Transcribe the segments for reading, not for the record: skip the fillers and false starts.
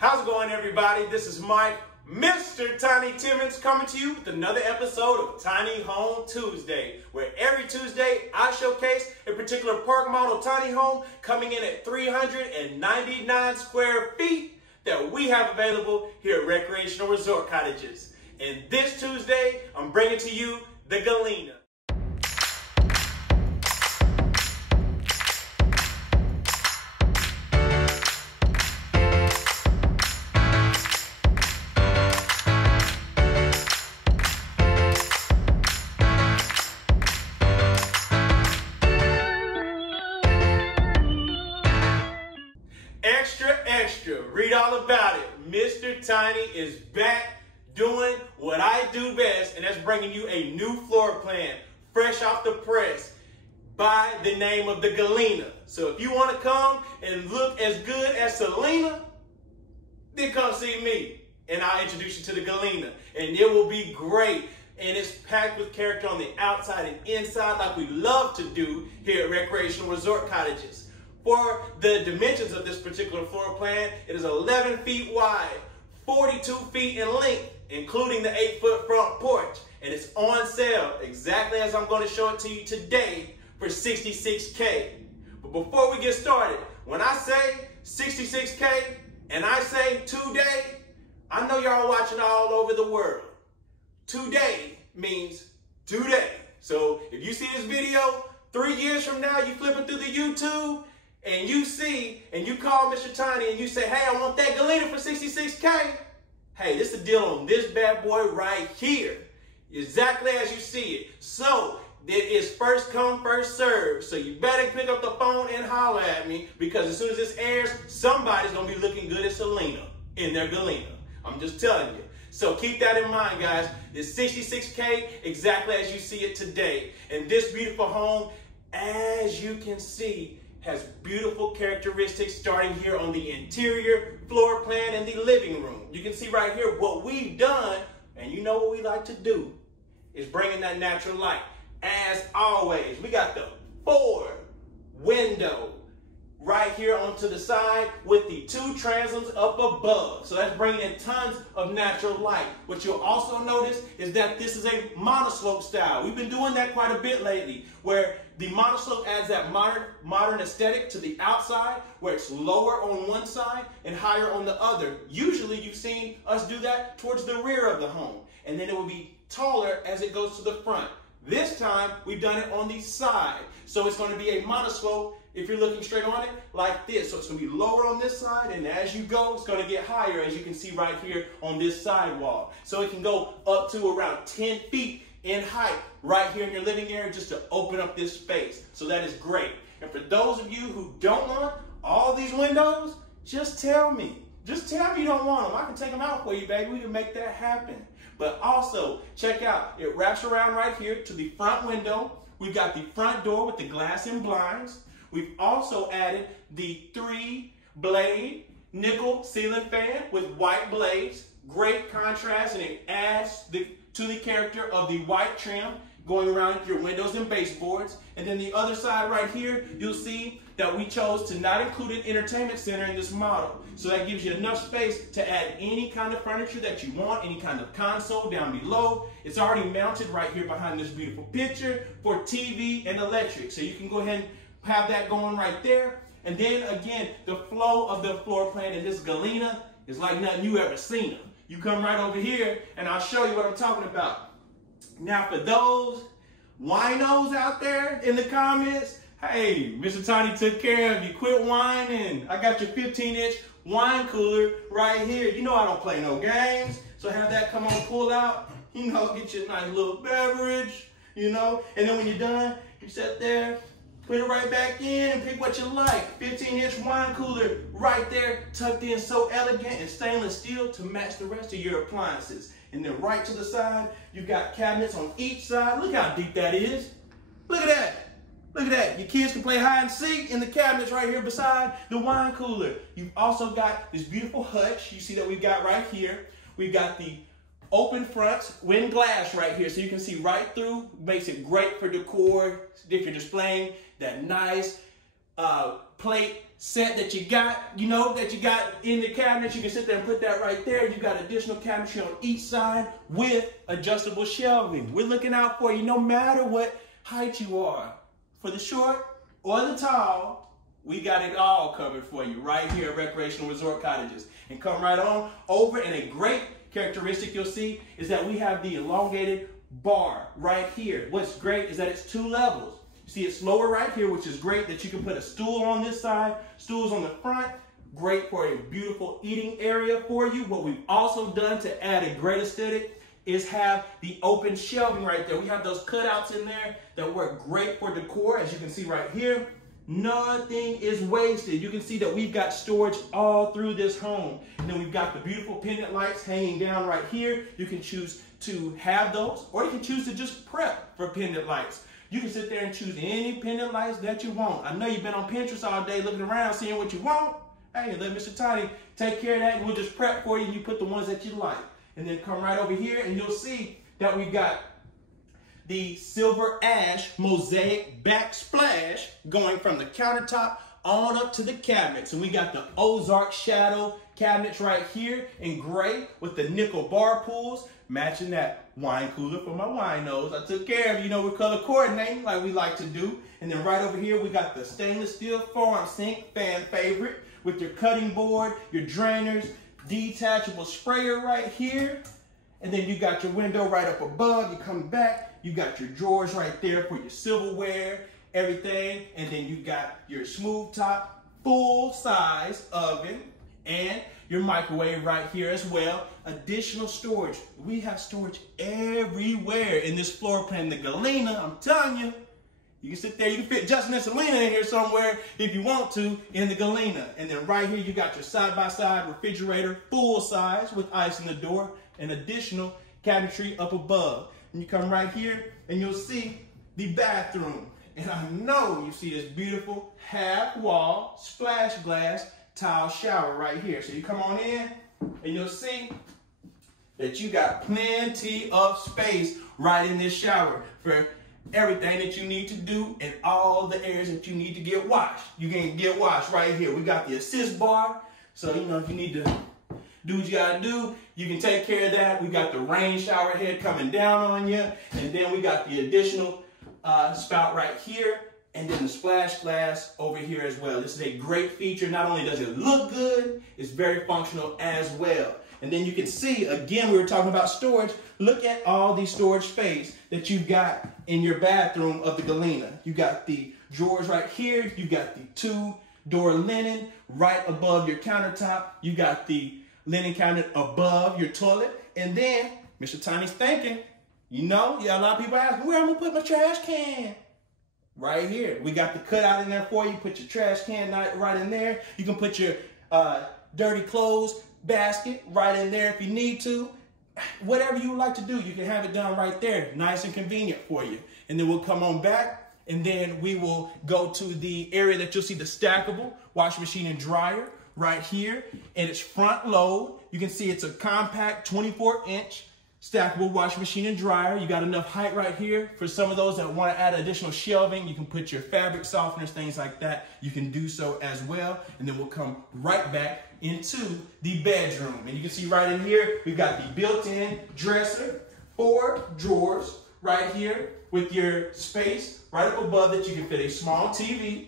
How's it going, everybody? This is Mike, Mr. Tiny Timmons, coming to you with another episode of Tiny Home Tuesday, where every Tuesday I showcase a particular park model tiny home coming in at 399 square feet that we have available here at Recreational Resort Cottages. And this Tuesday, I'm bringing to you the Galena. Extra, read all about it. Mr. Tiny is back doing what I do best, and that's bringing you a new floor plan, fresh off the press, by the name of the Galena. So if you want to come and look as good as Selena, then come see me, and I'll introduce you to the Galena, and it will be great. And it's packed with character on the outside and inside, like we love to do here at Recreational Resort Cottages. For the dimensions of this particular floor plan, it is 11 feet wide, 42 feet in length, including the 8-foot front porch. And it's on sale, exactly as I'm going to show it to you today, for $66K. But before we get started, when I say $66K and I say today, I know y'all watching all over the world. Today means today. So if you see this video 3 years from now, you flipping through the YouTube, and you see, and you call Mr. Tiny and you say, hey, I want that Galena for $66K. Hey, this is the deal on this bad boy right here. Exactly as you see it. So, it is first come, first serve. So you better pick up the phone and holler at me, because as soon as this airs, somebody's going to be looking good as Selena in their Galena. I'm just telling you. So keep that in mind, guys. It's $66K exactly as you see it today. And this beautiful home, as you can see, has beautiful characteristics starting here on the interior floor plan and the living room. You can see right here what we've done, and you know what we like to do, is bringing that natural light. As always, we got the 4 window right here onto the side with the 2 transoms up above. So that's bringing in tons of natural light. What you'll also notice is that this is a monoslope style. We've been doing that quite a bit lately, where the monoslope adds that modern aesthetic to the outside, where it's lower on one side and higher on the other. Usually you've seen us do that towards the rear of the home, and then it will be taller as it goes to the front. This time we've done it on the side. So it's going to be a monoslope if you're looking straight on it like this. So it's going to be lower on this side, and as you go, it's going to get higher, as you can see right here on this side wall. So it can go up to around 10 feet in height right here in your living area, just to open up this space. So that is great. And for those of you who don't want all these windows, just tell me. Just tell me you don't want them. I can take them out for you, baby. We can make that happen. But also, check out, it wraps around right here to the front window. We've got the front door with the glass and blinds. We've also added the 3-blade nickel ceiling fan with white blades. Great contrast, and it adds to the character of the white trim going around your windows and baseboards. And then the other side right here, you'll see that we chose to not include an entertainment center in this model. So that gives you enough space to add any kind of furniture that you want, any kind of console down below. It's already mounted right here behind this beautiful picture for TV and electric. So you can go ahead and have that going right there. And then again, the flow of the floor plan in this Galena is like nothing you ever seen. You come right over here and I'll show you what I'm talking about. Now, for those winos out there in the comments, hey, Mr. Tiny took care of you. Quit whining. I got your 15-inch wine cooler right here. You know I don't play no games. So have that come on, pull out, you know, get you a nice little beverage, you know. And then when you're done, you sit there, put it right back in and pick what you like. 15-inch wine cooler right there, tucked in, so elegant, and stainless steel to match the rest of your appliances. And then right to the side, you've got cabinets on each side. Look how deep that is. Look at that. Look at that. Your kids can play hide and seek in the cabinets right here beside the wine cooler. You've also got this beautiful hutch you see that we've got right here. We've got the open fronts, wind glass right here, so you can see right through. Makes it great for decor if you're displaying that nice plate set that you got, in the cabinet. You can sit there and put that right there. You got additional cabinetry on each side with adjustable shelving. We're looking out for you no matter what height you are. For the short or the tall, we got it all covered for you right here at Recreational Resort Cottages. And come right on over, and a great characteristic you'll see is that we have the elongated bar right here. What's great is that it's 2 levels. You see it's lower right here, which is great that you can put a stool on this side, stools on the front. Great for a beautiful eating area for you. What we've also done to add a great aesthetic is have the open shelving right there. We have those cutouts in there that work great for decor, as you can see right here. Nothing is wasted. You can see that we've got storage all through this home. And then we've got the beautiful pendant lights hanging down right here. You can choose to have those, or you can choose to just prep for pendant lights. You can sit there and choose any pendant lights that you want. I know you've been on Pinterest all day looking around, seeing what you want. Hey, let Mr. Tiny take care of that, and we'll just prep for you, and you put the ones that you like. And then come right over here, and you'll see that we've got the silver ash mosaic backsplash going from the countertop on up to the cabinets. And we got the Ozark shadow cabinets right here in gray with the nickel bar pools, matching that wine cooler for my winos. I took care of, we're color coordinating like we like to do. And then right over here, we got the stainless steel farm sink, fan favorite, with your cutting board, your drainers, detachable sprayer right here. And then you got your window right up above. You come back, you got your drawers right there for your silverware, everything. And then you got your smooth top, full size oven, and your microwave right here as well. Additional storage. We have storage everywhere in this floor plan. The Galena, I'm telling you, you can sit there, you can fit Justin and Selena in here somewhere if you want to in the Galena. And then right here, you got your side-by-side refrigerator, full size with ice in the door, and additional cabinetry up above. And you come right here and you'll see the bathroom. And I know you see this beautiful half wall splash glass tile shower right here. So you come on in and you'll see that you got plenty of space right in this shower for everything that you need to do and all the areas that you need to get washed. You can get washed right here. We got the assist bar. So, if you need to do what you gotta do, you can take care of that. We got the rain shower head coming down on you. And then we got the additional spout right here. And then the splash glass over here as well. This is a great feature. Not only does it look good, it's very functional as well. And then you can see, again, we were talking about storage. Look at all the storage space that you've got in your bathroom of the Galena. You got the drawers right here. You got the 2-door linen right above your countertop. You got the linen cabinet above your toilet. And then, Mr. Tiny's thinking, a lot of people ask, where am I gonna put my trash can? Right here. We got the cutout in there for you. Put your trash can right in there. You can put your dirty clothes basket right in there if you need to. Whatever you would like to do, you can have it done right there. Nice and convenient for you. And then we'll come on back, and then we will go to the area that you'll see the stackable washing machine and dryer right here. And it's front load. You can see it's a compact 24-inch stackable washing machine and dryer. You got enough height right here. For some of those that want to add additional shelving, you can put your fabric softeners, things like that. You can do so as well. And then we'll come right back into the bedroom. And you can see right in here, we've got the built-in dresser, 4 drawers right here with your space right up above that you can fit a small TV.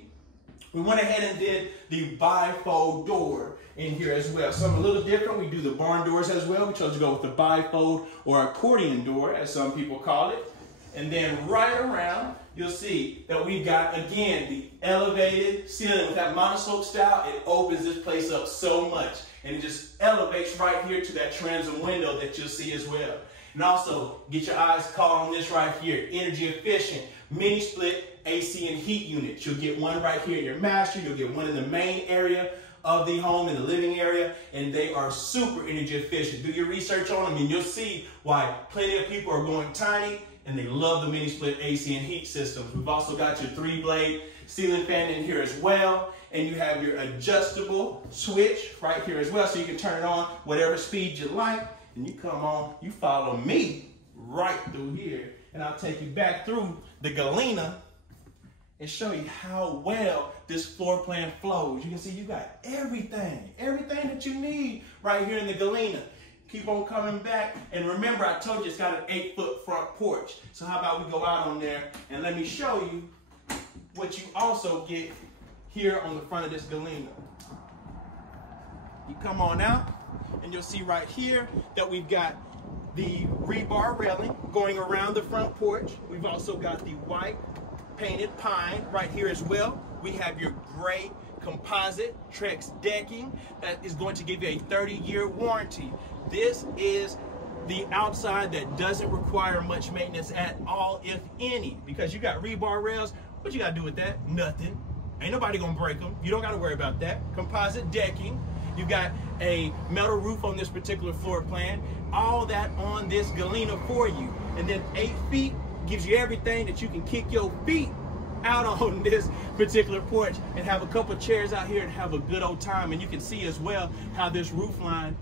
We went ahead and did the bifold door in here as well. Something a little different. We do the barn doors as well. We chose to go with the bifold or accordion door, as some people call it. And then right around, you'll see that we've got, again, the elevated ceiling with that Monoslope style. It opens this place up so much. And it just elevates right here to that transom window that you'll see as well. And also, get your eyes caught on this right here. Energy efficient, mini split AC and heat units. You'll get one right here in your master. You'll get one in the main area of the home, in the living area, and they are super energy efficient. Do your research on them and you'll see why plenty of people are going tiny and they love the mini split AC and heat systems. We've also got your 3-blade ceiling fan in here as well, and you have your adjustable switch right here as well, so you can turn it on whatever speed you like. And you come on, you follow me right through here, and I'll take you back through the Galena. and show you how well this floor plan flows. You can see you got everything that you need right here in the Galena. Keep on coming back. And remember, I told you it's got an 8-foot front porch. So how about we go out on there and let me show you what you also get here on the front of this Galena. You come on out and you'll see right here that we've got the rebar railing going around the front porch. We've also got the white painted pine right here as well. We have your gray composite Trex decking that is going to give you a 30-year warranty. This is the outside that doesn't require much maintenance at all, if any, because you got rebar rails. What you got to do with that? Nothing. Ain't nobody gonna break them. You don't got to worry about that. Composite decking. You've got a metal roof on this particular floor plan. All that on this Galena for you. And then 8 feet gives you everything that you can kick your feet out on this particular porch and have a couple of chairs out here and have a good old time. And you can see as well how this roof line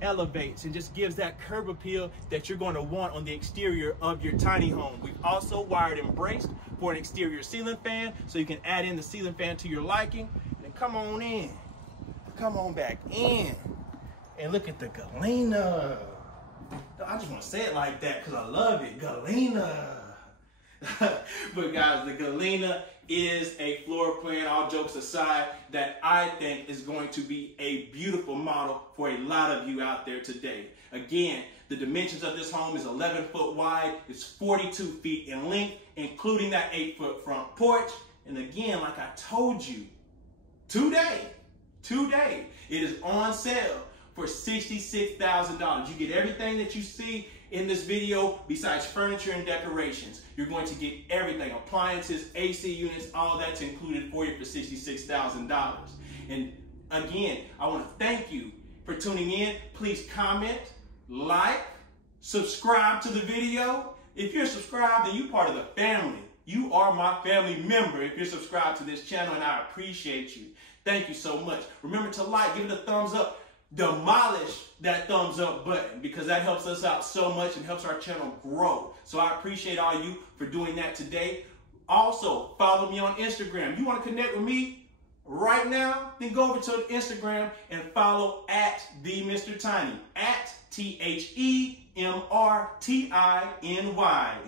elevates and just gives that curb appeal that you're going to want on the exterior of your tiny home. We've also wired and braced for an exterior ceiling fan, so you can add in the ceiling fan to your liking. And come on in, come on back in, and look at the Galena. I just want to say it like that because I love it, Galena. But guys, the Galena is a floor plan, all jokes aside, that I think is going to be a beautiful model for a lot of you out there today. Again, the dimensions of this home is 11 foot wide, it's 42 feet in length, including that 8-foot front porch. And again, like I told you, today, it is on sale for $66,000. You get everything that you see in this video besides furniture and decorations. You're going to get everything, appliances, AC units, all that's included for you for $66,000. And again, I want to thank you for tuning in. Please comment, like, subscribe to the video. If you're subscribed, then you're part of the family. You are my family member if you're subscribed to this channel, and I appreciate you. Thank you so much. Remember to like, give it a thumbs up. Demolish that thumbs up button because that helps us out so much and helps our channel grow. So I appreciate all you for doing that today. Also, follow me on Instagram. You want to connect with me right now? Then go over to Instagram and follow at the Mr. Tiny, at TheMRTINY.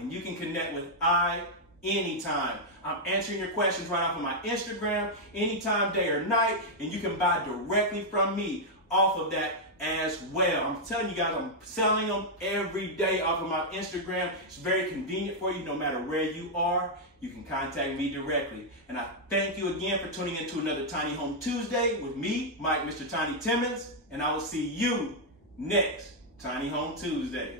And you can connect with I anytime. I'm answering your questions right off of my Instagram, anytime, day or night, and you can buy directly from me off of that as well. I'm telling you guys, I'm selling them every day off of my Instagram. It's very convenient for you. No matter where you are, you can contact me directly. And I thank you again for tuning into another Tiny Home Tuesday with me, Mike, Mr. Tiny Timmons, and I will see you next Tiny Home Tuesday.